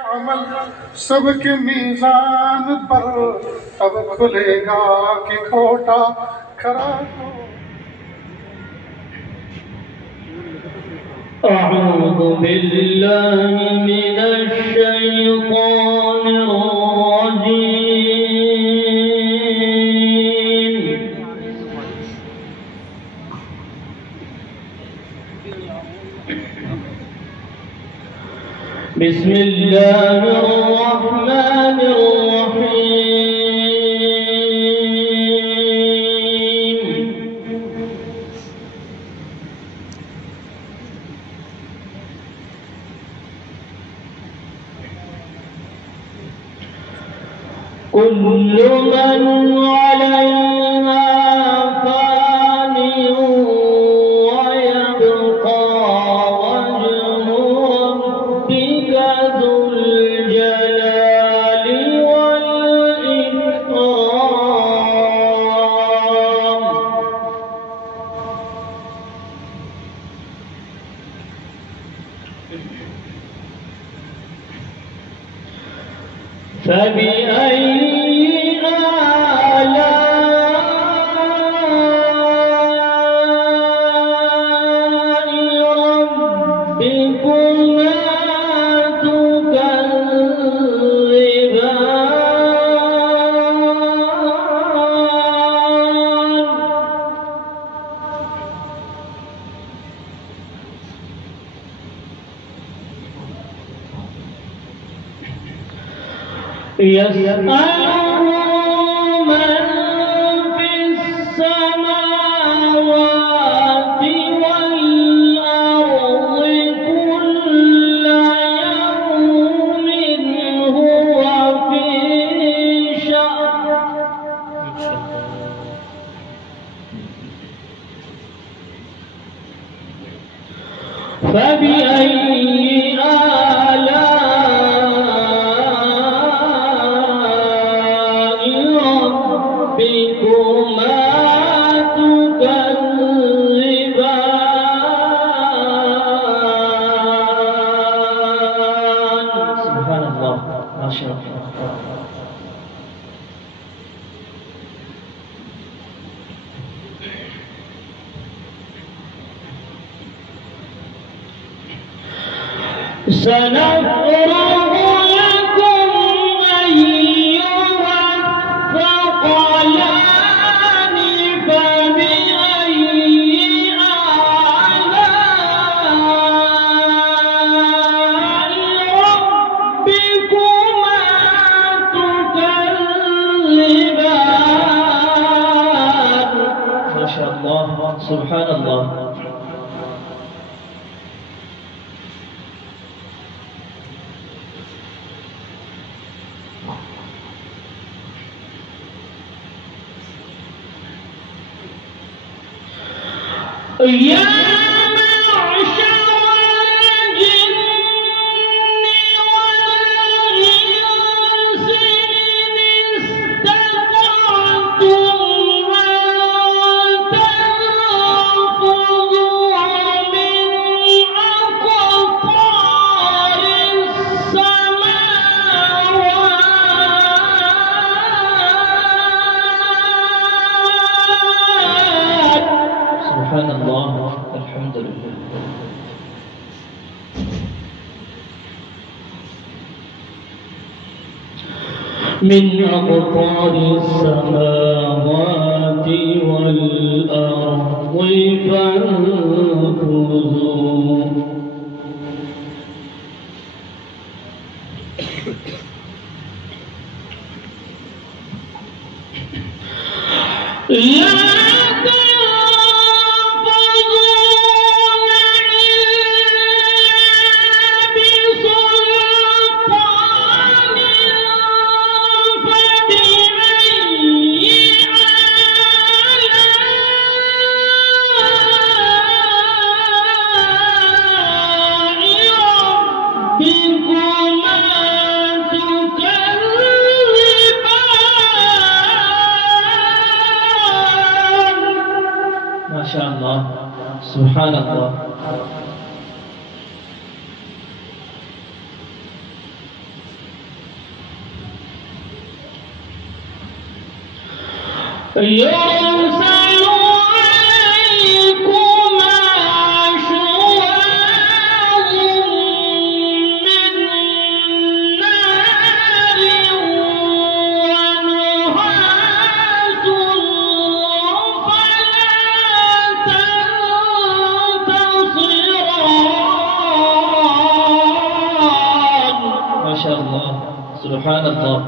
अमल सबके मीज़ान पर अब खुलेगा कि खोटा खरा को। अऊज़ु बिल्लाहि मिनश शैतानिर रजीम। बिस्मिल्लाहिर रहमानिर रहीम। कुल्लु मन अलैहा फानी व यब्का वज्हु रब्बिका ज़ुल जलाली वल इकराम। फबिअय्यि यस्अलुहु मन फिस्समावाति वल अर्ज़ि कुल्ल यौमिन हुवा फ़ी शअन। फबिअय्यि आलाइ रब्बिकुमा तुकज़्ज़िबान। सुब्हानल्लाह, माशाअल्लाह। सनफ़्रुगु लकुम अय्युहा थक़लानि फबिअय्यि आलाइ रब्बिकुमा तुकज़्ज़िबान। माशाअल्लाह, सुब्हानल्लाह। या माशरल जिन्नि वल इंसि इन इस्ततअतुम अन तनफुज़ू मिन अक़तारिस समावात। सुब्हानल्लाह, अल्हम्दुलिल्लाह। मिन अक़तारिस समावाति वल अर्ज़ि फन्फुज़ू। ला माशाअल्लाह, सुभान अल्लाह। يرسل عليكما شواظ من نار ونحاس فلا تنتصران. ما شاء الله، سبحان الله.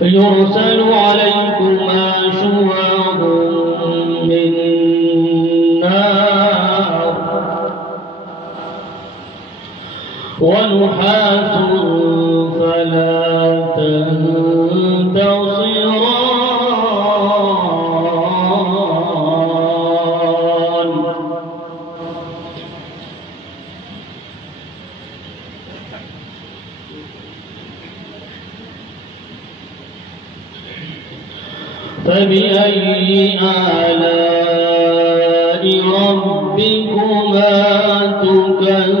يرسل عليكما شواظ من نار ونحاس فلا تنتصران. فبأي آلاء ربكما تكذبان.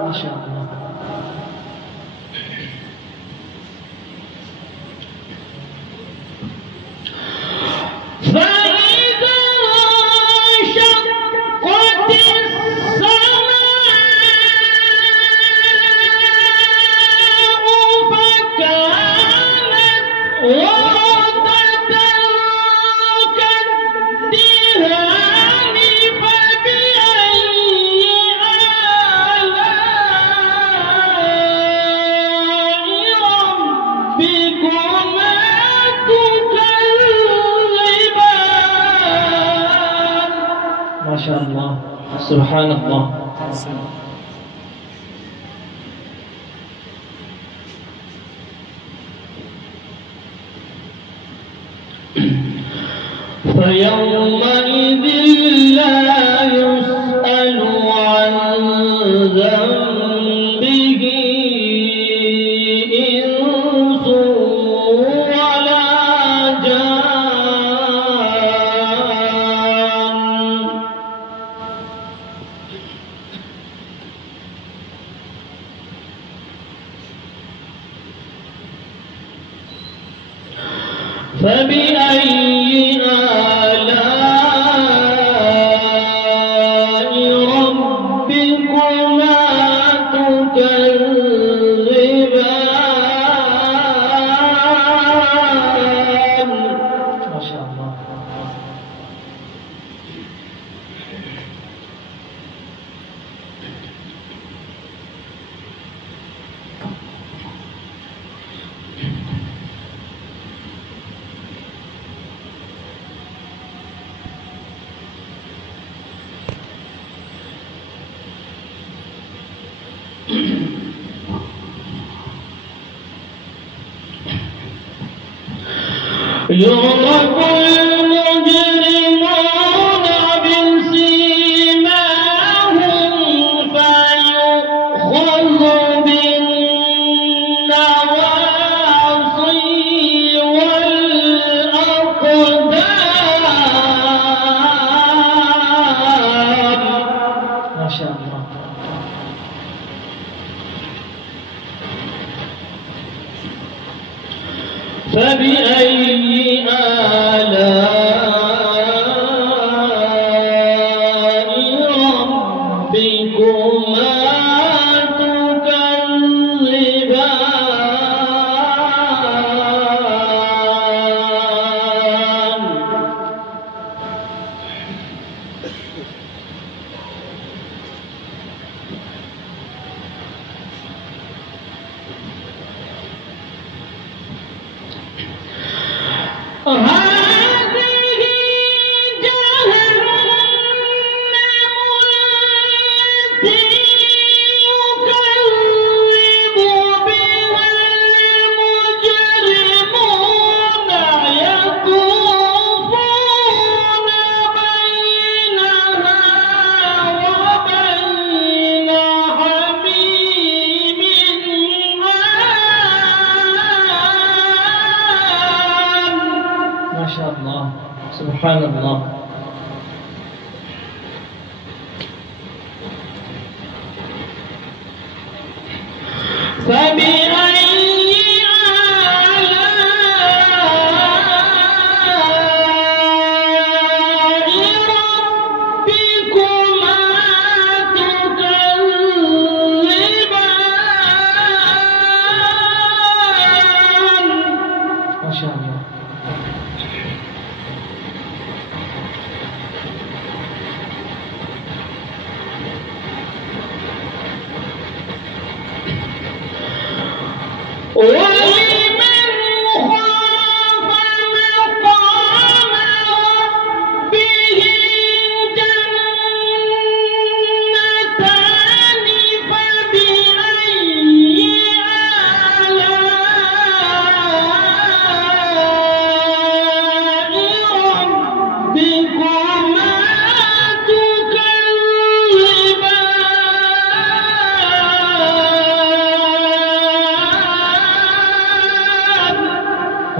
ما شاء الله. فإذا انشقت ما شاء الله، سبحان الله. فيومئذ لا يسأل عن ذنبه إنس ولا جان. فبأي آلاء ربكما تكذبان. ما شاء الله. يعرف المجرمون بسيماهم فيؤخذ بالنواصي والأقدام. ما شاء الله. فبأي آلاء ربكما تكذبان. هذه جهنم التي يكذب بها المجرمون يطوفون بينها وبين حميم آن. ما شاء الله، سبحان الله.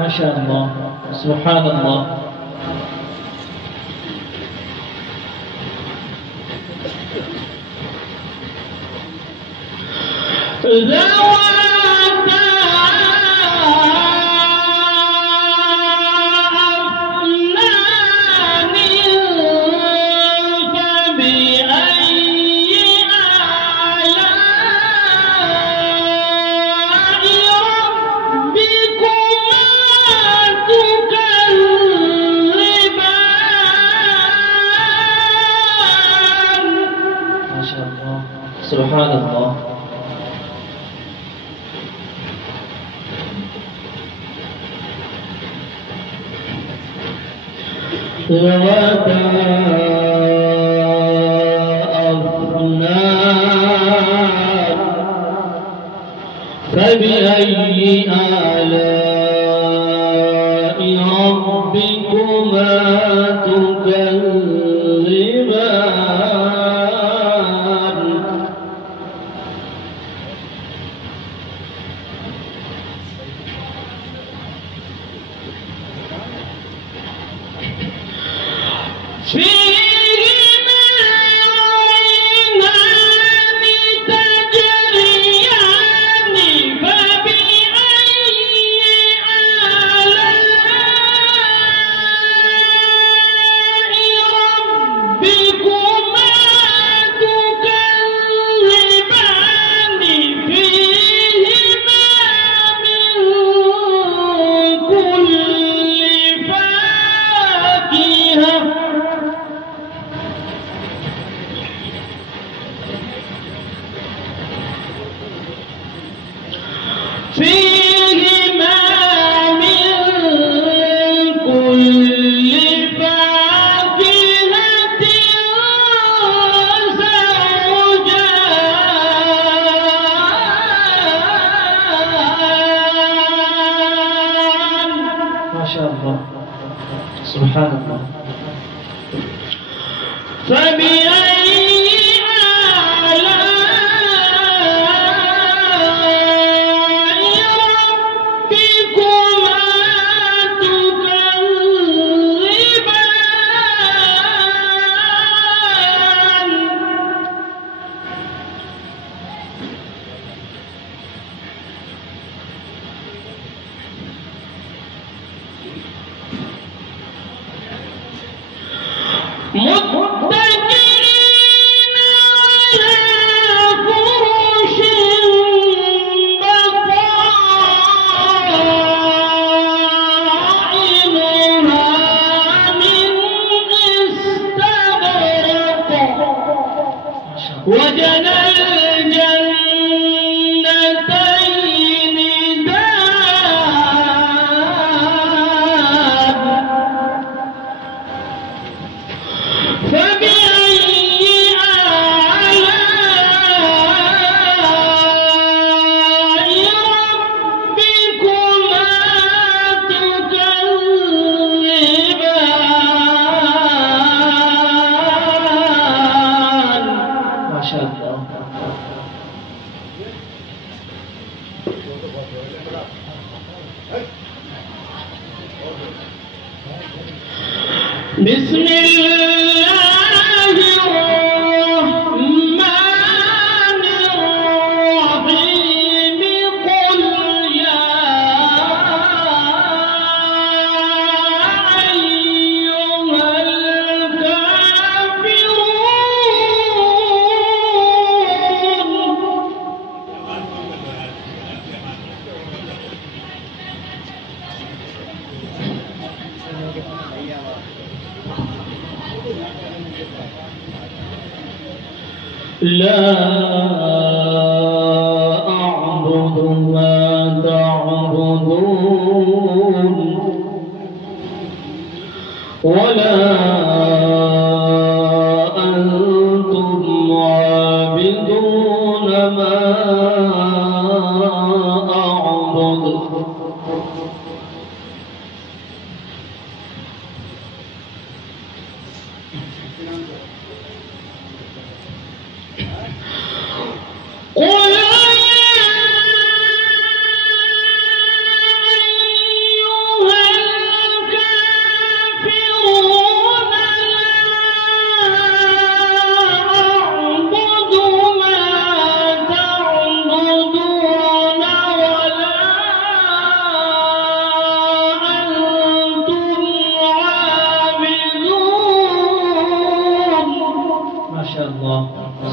ما شاء الله سبحان الله. سبحان الله. فبأي آلاء ربكما تكذبان. فيهما عينان تجريان فبأي آلاء ربكما تكذبان. فيهما من كل فاكهة فيهما من كل فاكهة زوجان. ما شاء الله سبحان الله. فبأي متكئين على فرش بطائنها من استبرق وجنى الجنتين دان. فبأي آلاء ربكما تكذبان. ما شاء الله. بسم الله الرحمن الرحيم. لا أعبد ما تعبدون ولا أنتم عابدون ما أعبد قل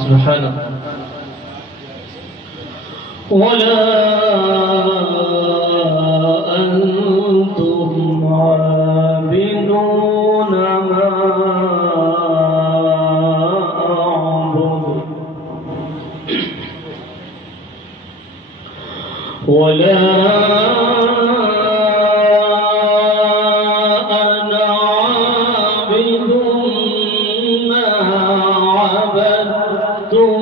سبحان الله ولا أنتم عابدون ما أعبد ولا أنا عابد ما عبدتم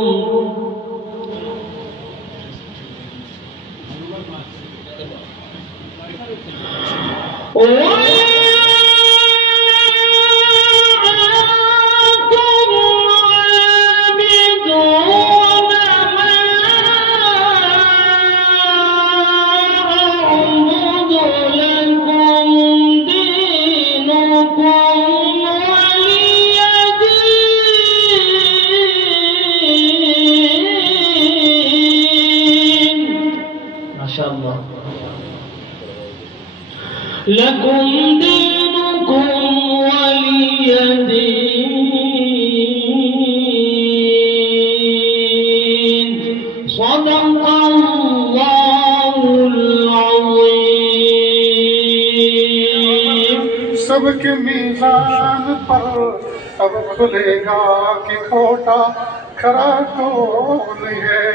لكم دينكم ولي دين صدق الله العظيم सबके मीज़ान पर अब खुलेगा कि खोटा खरा कौन है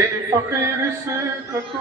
ए फकीर से तू